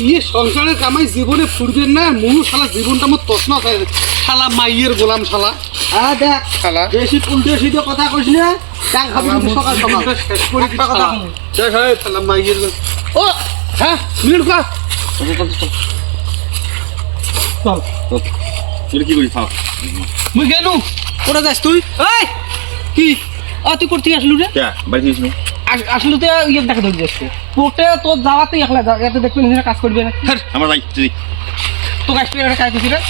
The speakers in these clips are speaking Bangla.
ইয়ে সংসারের কামাই জীবনে ফুরবেন না মনু শালা জীবনটা আমার তছনা থাকে শালা মাইয়ের গোলাম শালা দেখ শালা বেশি উল্টে সিধে কথা কইস না টাং খাবি কিন্তু সকাল সকাল শেষ করে একটা কথা কম। শালা মাইয়ের ও হ্যাঁ মিনিট কা চল তুই কি করিস থাক মুই গেলু কোথায় যাস তুই এই কি তুই করতে আসলু রে কে বাড়ি দিস নি আসলু তো ইয়ে দেখা ধরে যাচ্ছে কোটে তোর যাওয়াতে একলা এত দেখবি নিজের কাজ করবি না আমরা যাই তুই তো কাজ করে কাজ করছিস রে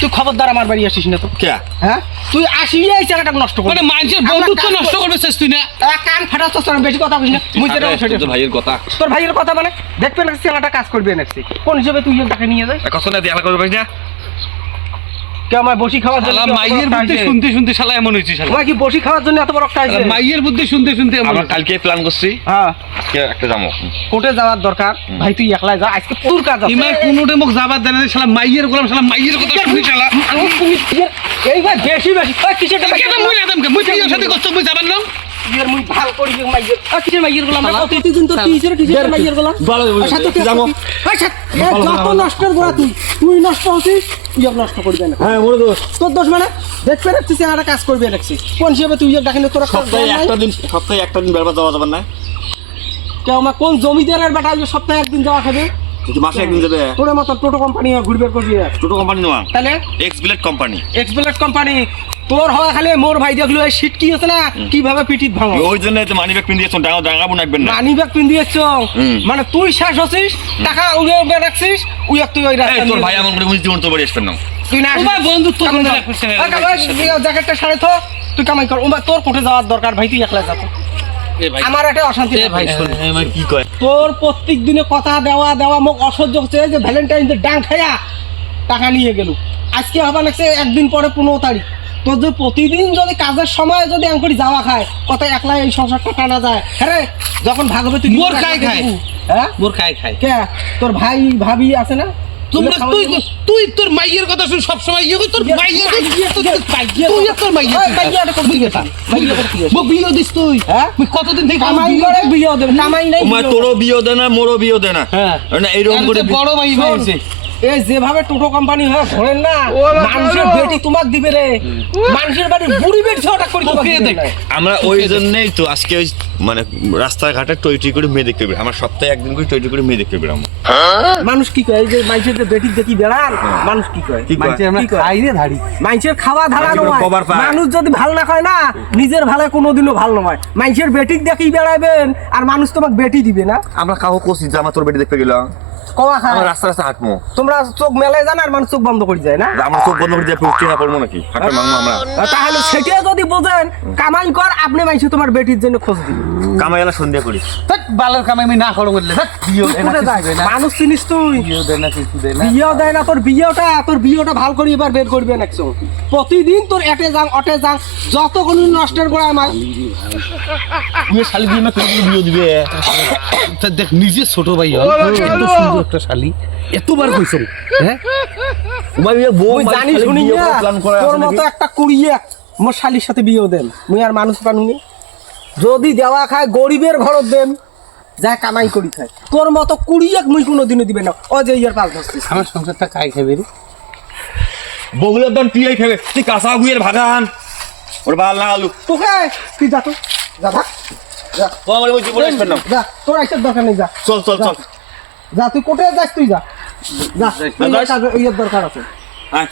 তুই খবরদার আমার বাড়ি আসিস না তো কে হ্যাঁ তুই আসিয়ে এই জায়গাটা নষ্ট করবি মানে মানুষের বন্ধুত্ব নষ্ট করবে শেষ তুই না কান ফাটাচ্ছ তোর বেশি কথা কইস না মুই যেটা তোর ভাইয়ের কথা তোর ভাইয়ের কথা মানে দেখবে না ছেলেটা কাজ করবে নাকি কোন হিসেবে তুই তাকে নিয়ে যাস কথা না দেখা করবে না কে আমার বসি খাওয়ার জন্য শালা মাইয়ের বুদ্ধি শুনতে শুনতে শালা এমন হয়েছে শালা ওই কি বসি খাওয়ার জন্য এত বড় একটা শালা মাইয়ের বুদ্ধি শুনতে শুনতে এমন আমরা হয়েছে। কালকে প্ল্যান করছি হ্যাঁ আজকে একটা যাবো কোর্টে যাওয়ার দরকার ভাই তুই একলাই যা আজকে তোর কাজ আছে ইমার কোনোটা মুখ যাবার দেয় না শালা মাইয়ের গোলাম শালা মাইয়ের কথা শুনি শালা এইবার বেশি বেশি কিসের কেন মুই আদম কে মুই প্রিয়র সাথে কষ্ট মুই যাবার না বিয়ের মুই ভাল করি মাইয়ের কিসের মাইয়ের গোলাম প্রতিদিন তো কিসের মাইয়ের গোলাম যাবো যত নষ্টের গোড়া তুই নষ্ট হচ্ছিস তুই নষ্ট করবে না হ্যাঁ মোর দোষ তোর দোষ মানে দেখবে না তুই একটা কাজ করবে নাকি কোন হিসেবে তুই ডাকিনি তোরা সপ্তাহে একটা দিন বেরবার যাওয়া যাবে না কেউ আমার কোন জমিদারের বেটা সপ্তাহে একদিন যাওয়া খাবে তুই মাসে একদিন যাবে তোর মতো টোটো কোম্পানি ঘুরবে করবি টোটো কোম্পানি নয় তাহলে এক্স বিলেট কোম্পানি এক্সপ্লেট কোম্পানি তোর হওয়া খালি মোর ভাই দেখলো এই শীত কি আছে না কিভাবে পিটিত ভাঙো ওই জন্য তো মানি ব্যাগ পিন্দিয়েছ ডাঙা বুনাকবেন না মানি ব্যাগ পিন্দিয়েছ মানে তুই শেষ হচ্ছিস টাকা উড়ে উড়ে রাখছিস উই তুই ওই রাস্তা তোর ভাই আমার করে জীবন তো বাড়ি আসবেন না তুই না তোমার বন্ধুত্ব কোন রাখছে জ্যাকেটটা সাড়ে তো তুই কামাই কর তোর কোটে যাওয়ার দরকার ভাই তুই একলা যাবো এ ভাই আমার একটা অশান্তি ভাই শোন কি কয় তোর প্রত্যেক দিনে কথা দেওয়া মুখ অসহ্য হচ্ছে যে ভ্যালেন্টাইন ডে ডাং খায়া টাকা নিয়ে গেল আজকে হবে না একদিন পরে 15 তারিখ তোর যদি প্রতিদিন যদি কাজের সময় যদি এমন যাওয়া খায় কত একলা এই সংসারটা টানা যায় হ্যাঁ যখন ভাগবে তুই মোর খাই খায়। হ্যাঁ মোর খাই খাই কে তোর ভাই ভাবি আছে না তোমরা তুই তুই তোর মাইয়ের কথা শুন সব সময় ইয়ে তোর মাইয়ের তুই তোর মাইয়ের মো বিয়ে দিস তুই হ্যাঁ? তুই কতদিন থেকে কামাই করে বিয়ে দেবে কামাই নাই তোমার তোরও বিয়ে দেয় না মোরও বিয়ে দেয় না হ্যাঁ না এইরকম করে বড় মাই হয়েছে এই যেভাবে টোটো কোম্পানি হয়ে ঘোরেন না মানুষের বেটি তোমাক দিবে রে মানুষের বাড়ি বুড়ি বেটি ছটা করে তোমাকে ওকে দেখ। দেখ আমরা ওই জন্যই তো আজকে ওই মানে রাস্তাঘাটে টই করে মেয়ে দেখতে বেরো আমার সপ্তাহে একদিন করে টই করে মেয়ে দেখতে বেরো মানুষ কি কয় এই যে মানুষের যে বেটি দেখি বেড়ান মানুষ কি কয় কি কয়? আমরা খাই রে ধাড়ি মানুষের খাওয়া ধারা মানুষের নয় কবার পায়। মানুষ যদি ভালো না খায় না নিজের ভালো কোনোদিনও ভালো নয় মানুষের বেটি দেখি বেড়াবেন আর মানুষ তোমাকে বেটি দিবে না আমরা কাউ কোসি যে আমার তোর বেটি দেখতে গেলাম কমা খায় আমরা রাস্তা রাস্তা হাঁটবো তোমরা চোখ মেলায় জান আর মানুষ চোখ বন্ধ করে যায় না আমরা চোখ বন্ধ করে দিয়ে পুষ্টি না পড়বো নাকি হাঁটা মাংবো আমরা তাহলে সেটা যদি বোঝেন কামাই কর আপনি মানুষ তোমার বেটির জন্য খোঁজ দিবে কামাই এলা সন্ধ্যা করি থাক বালের কামাই আমি না করো বললে থাক বিয়ে দেয় না কোথায় কিছু যায়? দেয় না মানুষ চিনিস তুই বিয়ে দেয় না কিছু দেয় না বিয়েও দেয় না তোর বিয়েটা ভাল করে এবার বের করবে নাকি প্রতিদিন তোর এটে যাং অটে যাং যতক্ষণ নষ্টের গোড়া আমার তুই শালি দিয়ে না তোর বিয়ে দিবে তা দেখ নিজে ছোট ভাই হয় এত সুন্দর একটা শালি এতবার কইছো হ্যাঁ তোমার বিয়ে বউ তুই জানিস শুনি প্ল্যান করা তোর আছে মতো নাকি একটা কুড়িয়ে মোর শালির সাথে বিয়েও দেন মুই আর মানুষ পানুনি যদি দেওয়া খায় গরিবের ঘরত দেন যা কামাই করি খায় তোর মতো কুড়িয়ে মুই কোনোদিনও দিবে না ও যে ইয়ার পাল ধরছিস আমার সংসারটা কাই খাবে রে বগুলের দান তুই এই খাবে তুই কাঁচা গুয়ের ভাগান ওর বাল না আলু তোকে তুই যা তো যা ভাগ যা ও আমার ওই জীবনে আসবেন না যা তোর আইসার দরকার নেই যা চল চল চল যা তুই কোথায় যাস তুই যা যা ইয়ের দরকার আছে আয়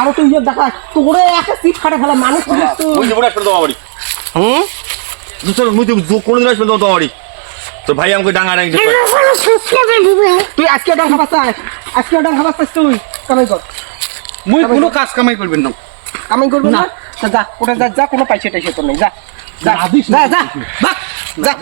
আরো তুই ইয়ে দেখা তোরে একটা সিট ফাটে ফেলা মানুষ তুলিস তুই ওই জীবনে আসবেন তোমার বাড়ি চল মুই তো কোনদিন আসবেন তোমার বাড়ি তোর ভাই আমাকে ডাঙা ডাঙি তুই আজকে ডাং খাবার চাই আজকে ডাং খাবার চাইছ তুই কামাই কর মুই কোনো কাজ কামাই করবেন না কামাই করবি না তা যা কোথায় যা যা কোনো পয়সা টাইসা তোর নেই যা যা আদিস যা যা ভাগ, যা